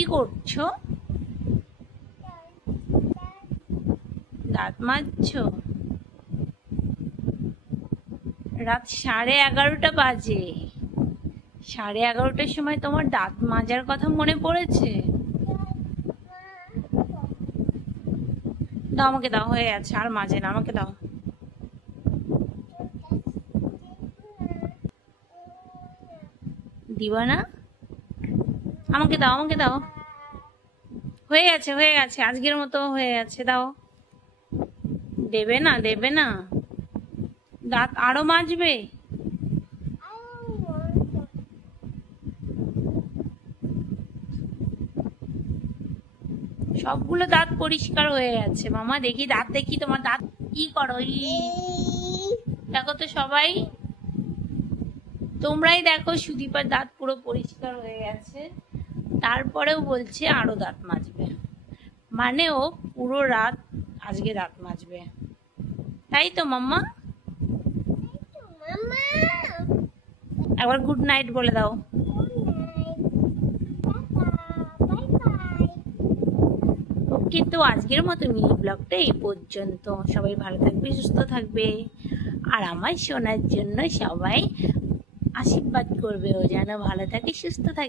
কি করছো? দাঁত মাজছো? রাত 11:30 বাজে। 11:30টার সময় তোমার দাঁত মাজার কথা মনে পড়েছে? দাও, আমাকে দাও, হয়ে আছে, আর মাজে না, আমাকে দাও। দিবা না? আমাকে দাও, আমাকে দাও। হয়ে গেছে, হয়ে গেছে, আজকের মতো হয়ে গেছে, দাও। দেবে না, দেবে না? দাঁত আরো মাজবে? সবগুলো দাঁত পরিষ্কার হয়ে গেছে মামা। দেখি দাঁত, দেখি তোমার দাঁত। কি করো? দেখো তো সবাই, তোমরাই দেখো, সুদীপার দাঁত পুরো পরিষ্কার হয়ে গেছে। তারপরেও বলছে আরো দাঁত মাজবে, মানে ও পুরো রাত আজকে দাঁত মাজবে, তাই তো মাম্মা? একবার গুড নাইট বলে দাও। ওকে, তো আজকের মতো মিনি ব্লগটা এই পর্যন্ত। সবাই ভালো থাকবে, সুস্থ থাকবে, আর আমার শোনার জন্য সবাই আশীর্বাদ করবে ও যেন ভালো থাকে, সুস্থ থাকে।